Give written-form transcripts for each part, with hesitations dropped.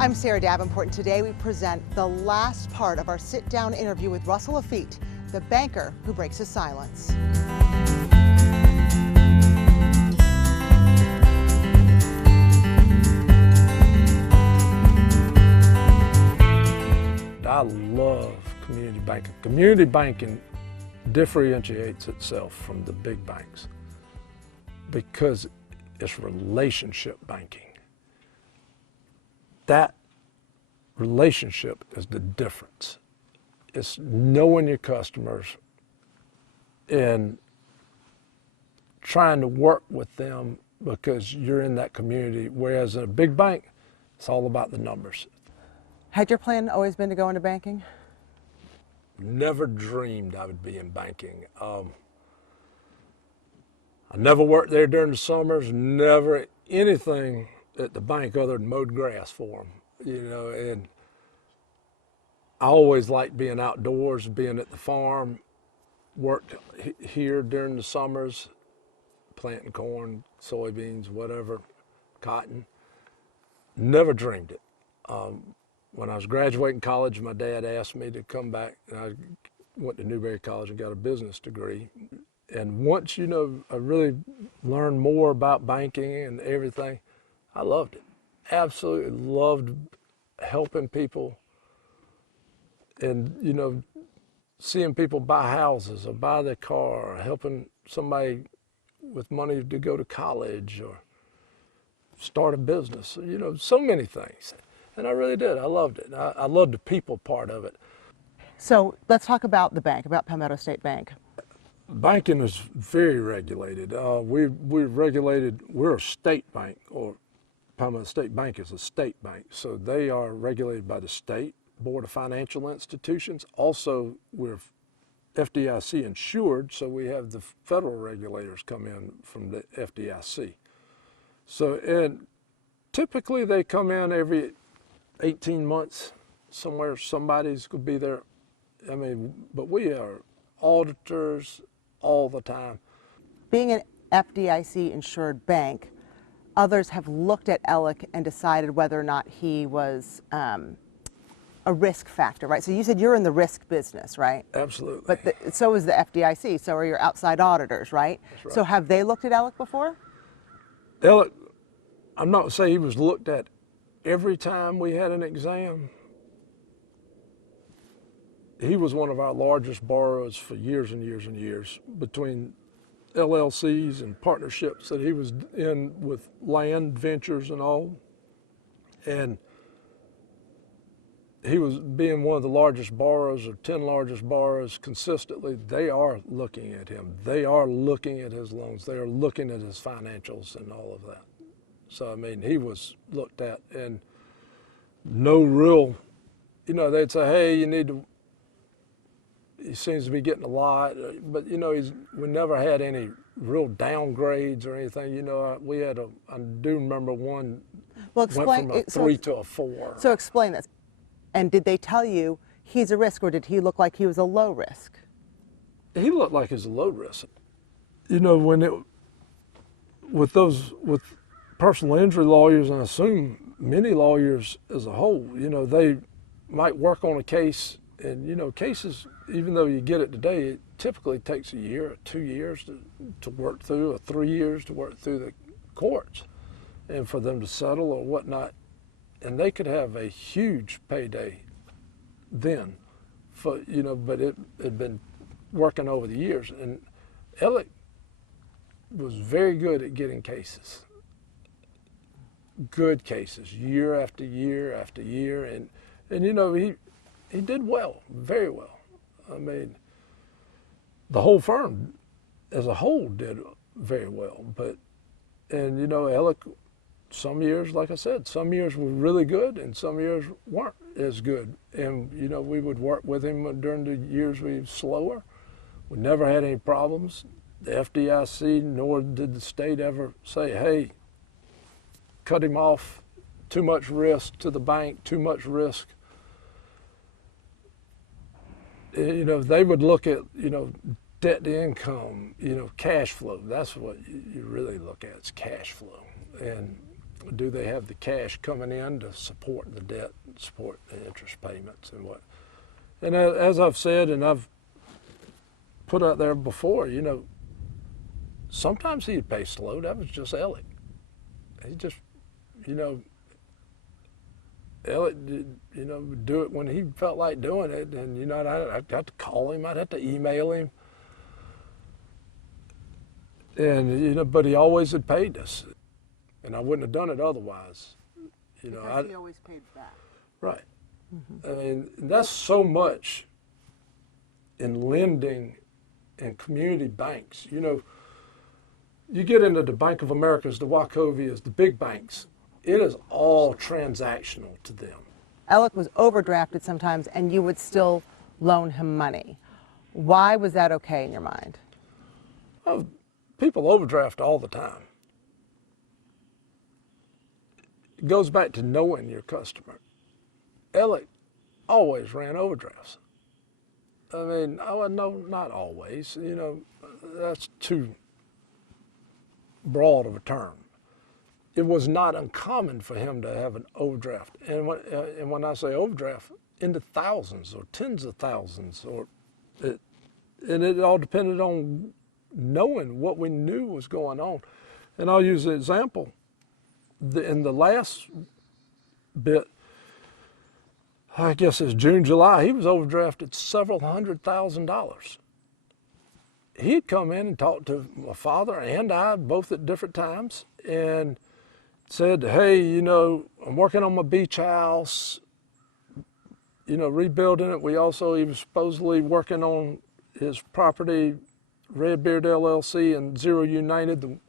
I'm Sarah Davenport, and today we present the last part of our sit-down interview with Russell Laffitte, the banker who breaks his silence. I love community banking. Community banking differentiates itself from the big banks because it's relationship banking. That relationship is the difference. It's knowing your customers and trying to work with them because you're in that community, whereas in a big bank, it's all about the numbers. Had your plan always been to go into banking? Never dreamed I would be in banking. I never worked there during the summers, never anything at the bank other than mowed grass for them, you know, and I always liked being outdoors, being at the farm, worked here during the summers, planting corn, soybeans, whatever, cotton. Never dreamed it. When I was graduating college, my dad asked me to come back, and I went to Newberry College and got a business degree. And once, you know, I really learned more about banking and everything, I loved it. Absolutely loved helping people and, you know, seeing people buy houses or buy their car, or helping somebody with money to go to college or start a business, you know, so many things. And I really did. I loved it. I loved the people part of it. So let's talk about the bank, about Palmetto State Bank. Banking is very regulated. We're regulated, we're a state bank, or Palmetto State Bank is a state bank. So they are regulated by the state Board of Financial Institutions. Also, we're FDIC insured, so we have the federal regulators come in from the FDIC. So, and typically they come in every 18 months somewhere, somebody's going to be there. I mean, but we are auditors all the time. Being an FDIC insured bank, others have looked at Alec and decided whether or not he was a risk factor, right? So you said you're in the risk business, right? Absolutely. But so is the FDIC, so are your outside auditors, right? That's right. So have they looked at Alec before? Alec, I'm not saying he was looked at every time we had an exam. He was one of our largest borrowers for years and years and years, between LLCs and partnerships that he was in with land ventures and all. And he was being one of the largest borrowers, or 10 largest borrowers consistently. They are looking at him. They are looking at his loans. They are looking at his financials and all of that. So, I mean, he was looked at, and no real, you know, they'd say, hey, you need to, he seems to be getting a lot, but, you know, we never had any real downgrades or anything. You know, we had I do remember one went from a 3 to a 4. So explain this. And did they tell you he's a risk, or did he look like he was a low risk? He looked like he was a low risk. You know, with personal injury lawyers, and I assume many lawyers as a whole, you know, they might work on a case, and, you know, cases, even though you get it today, it typically takes a year or 2 years to work through, or 3 years to work through the courts, and for them to settle or whatnot. And they could have a huge payday then, for, you know, but it had been working over the years. And Alec was very good at getting cases, good cases, year after year after year. And you know, he did well, very well. I mean, the whole firm as a whole did very well. And you know, Alec, some years, like I said, some years were really good and some years weren't as good. And, you know, we would work with him during the years we were slower. We never had any problems. The FDIC, nor did the state ever say, hey, cut him off, too much risk to the bank, too much risk. You know, they would look at, you know, debt to income, you know, cash flow. That's what you really look at, it's cash flow. And Do they have the cash coming in to support the debt, support the interest payments and what? And as I've said, and I've put out there before, sometimes he'd pay slow. That was just Elliot. He just, you know, Elliot did, would do it when he felt like doing it. And, I'd have to call him. I'd have to email him. And, but he always had paid us. And I wouldn't have done it otherwise. Because he always paid back. Right. I mean, that's so much in lending and community banks. You get into the Bank of Americas, the Wachovias, the big banks, it is all transactional to them. Alec was overdrafted sometimes, and you would still loan him money. Why was that okay in your mind? Well, people overdraft all the time. It goes back to knowing your customer. Alec always ran overdrafts. I mean, no, not always. That's too broad of a term. It was not uncommon for him to have an overdraft. And when I say overdraft, into thousands or tens of thousands. And it all depended on knowing what we knew was going on. And I'll use an example. In the last bit, I guess it's June, July, he was overdrafted several $100,000. He'd come in and talked to my father and I, both at different times, and said, hey, I'm working on my beach house, rebuilding it. He was supposedly working on his property, Redbeard LLC and Zero United,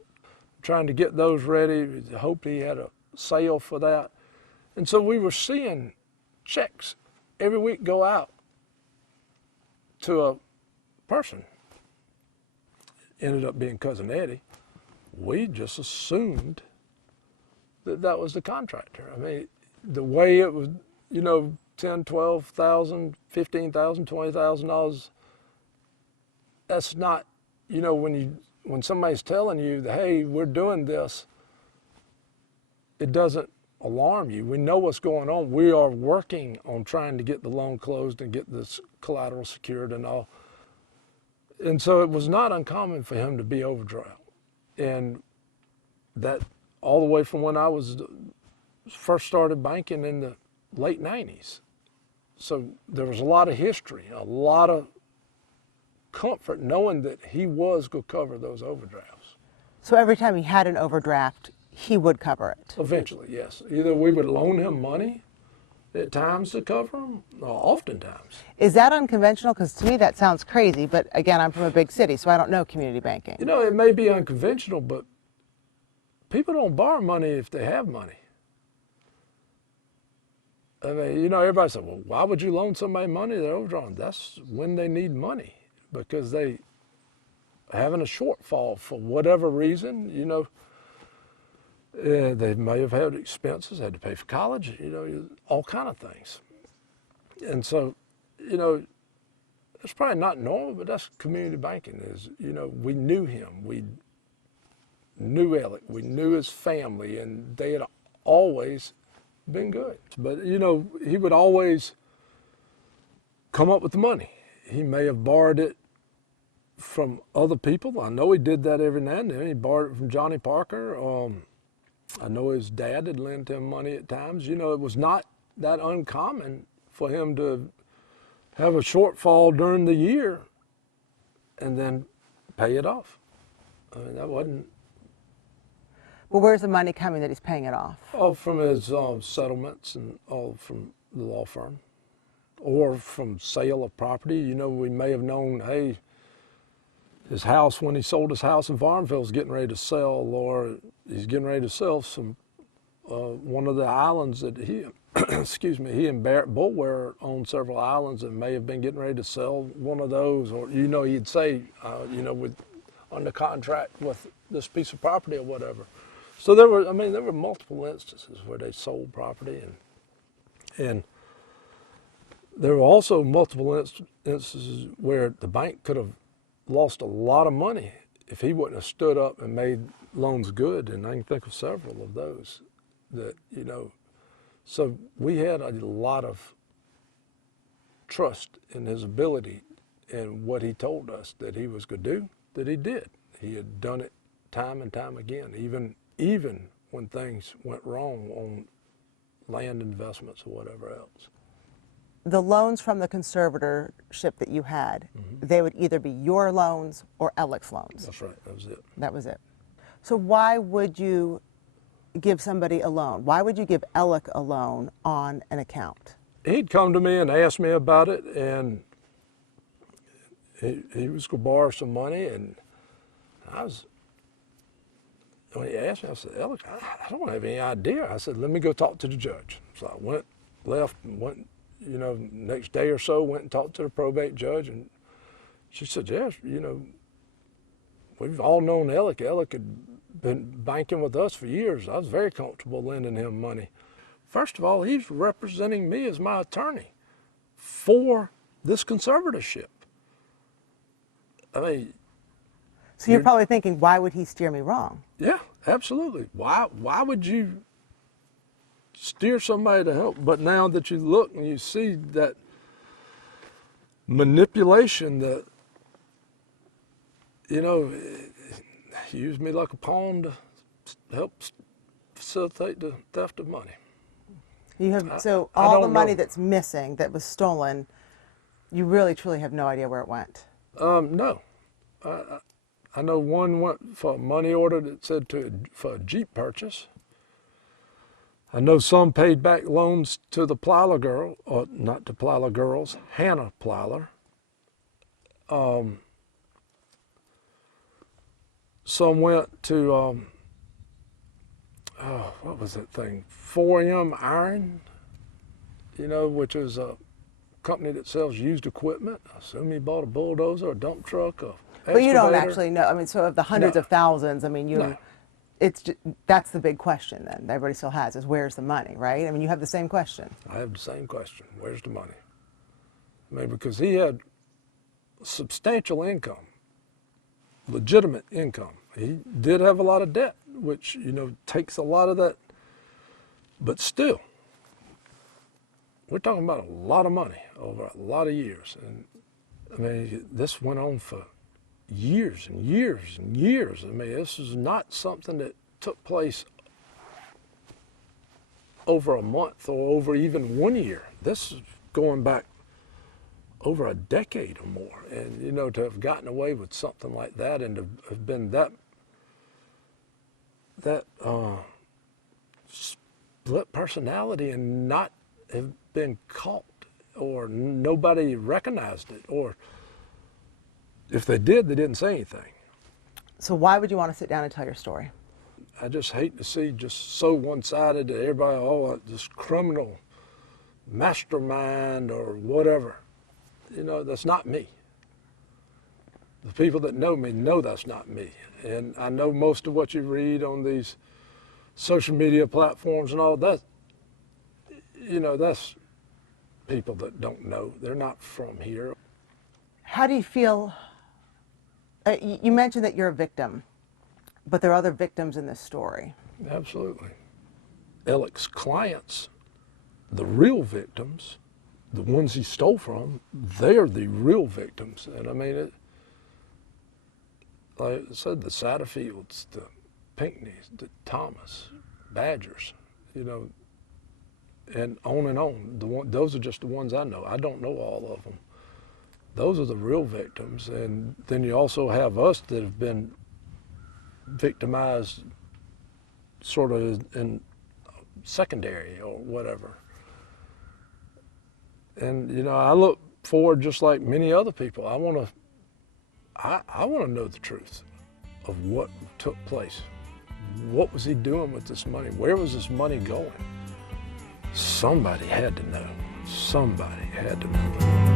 trying to get those ready. Hoped he had a sale for that. And so we were seeing checks every week go out to a person. Ended up being Cousin Eddie. We just assumed that was the contractor. I mean, the way it was, $10,000, $12,000, $15,000, $20,000, that's not, when somebody's telling you that, hey, we're doing this, it doesn't alarm you. We know what's going on. We are working on trying to get the loan closed and get this collateral secured and all. And so it was not uncommon for him to be overdrawn. And that all the way from when I first started banking in the late 90s. So there was a lot of history, a lot of comfort knowing that he was going to cover those overdrafts. So every time he had an overdraft, he would cover it? Eventually, yes. Either we would loan him money at times to cover them, or oftentimes. Is that unconventional? Because to me that sounds crazy, but again, I'm from a big city, so I don't know community banking. It may be unconventional, but people don't borrow money if they have money. I mean, everybody said, well, why would you loan somebody money they're overdrawn? That's when they need money, because they having a shortfall for whatever reason, they may have had expenses, had to pay for college, all kind of things. And so, it's probably not normal, but that's community banking is, we knew him. We knew Alec. We knew his family, and they had always been good. But, he would always come up with the money. He may have borrowed it from other people. I know he did that every now and then. He borrowed it from Johnny Parker. I know his dad had lent him money at times. It was not that uncommon for him to have a shortfall during the year and then pay it off. I mean, that wasn't... Well, where's the money coming that he's paying it off? Oh, from his settlements and all from the law firm, or from sale of property. We may have known, hey, his house, when he sold his house in Farmville, is getting ready to sell, or he's getting ready to sell some one of the islands that he, excuse me, he and Barrett Bulwer owned several islands and may have been getting ready to sell one of those, or he'd say, with under contract with this piece of property or whatever. So there were multiple instances where they sold property, and there were also multiple instances where the bank could have lost a lot of money if he wouldn't have stood up and made loans good, and I can think of several of those. that, so we had a lot of trust in his ability and what he told us that he was going to do, that he did. He had done it time and time again, even when things went wrong on land investments or whatever else. The loans from the conservatorship that you had, they would either be your loans or Alex's loans. That's right, that was it. That was it. So why would you give somebody a loan? Why would you give Alec a loan on an account? He'd come to me and ask me about it, and he was going to borrow some money, and when he asked me, I said, Alec, I don't have any idea. I said, let me go talk to the judge. So I left, and went, next day or so, went and talked to the probate judge, and she said, yes, we've all known Alec. Alec had been banking with us for years. I was very comfortable lending him money. First of all, he's representing me as my attorney for this conservatorship. I mean, so you're probably thinking, why would he steer me wrong? Yeah, absolutely. Why would you steer somebody to help? But now that you look and you see that manipulation, that, he used me like a pawn to help facilitate the theft of money. You have so all the money that's missing, that was stolen, you really truly have no idea where it went. No, I know one went for a money order that said for a Jeep purchase. I know some paid back loans to the Plyler girl, or not to Plyler girls, Hannah Plyler. Some went to, what was that thing? 4M Iron, which is a company that sells used equipment. I assume he bought a bulldozer, a dump truck, a excavator. But you don't actually know. I mean, so of the hundreds of thousands, I mean, that's the big question then that everybody still has, is where's the money, right? I mean, you have the same question. I have the same question. Where's the money? I mean, because he had substantial income, legitimate income. He did have a lot of debt, which, takes a lot of that. But still, we're talking about a lot of money over a lot of years. And I mean, this went on for years and years and years. I mean, this is not something that took place over a month or over even 1 year. This is going back over a decade or more. And, to have gotten away with something like that and to have been that split personality and not have been caught, or nobody recognized it, or if they did, they didn't say anything. So why would you want to sit down and tell your story? I just hate to see just so one-sided that everybody, this criminal mastermind or whatever. That's not me. The people that know me know that's not me. And I know most of what you read on these social media platforms and all that, that's people that don't know. They're not from here. How do you feel? You mentioned that you're a victim, but there are other victims in this story. Absolutely. Alec's clients, the real victims, the ones he stole from, they're the real victims. And I mean, like I said, the Satterfields, the Pinckneys, the Thomas, Badgers, and on. Those are just the ones I know. I don't know all of them. Those are the real victims. And then you also have us that have been victimized sort of in secondary or whatever. And, I look forward just like many other people. I want to know the truth of what took place. What was he doing with this money? Where was this money going? Somebody had to know. Somebody had to know.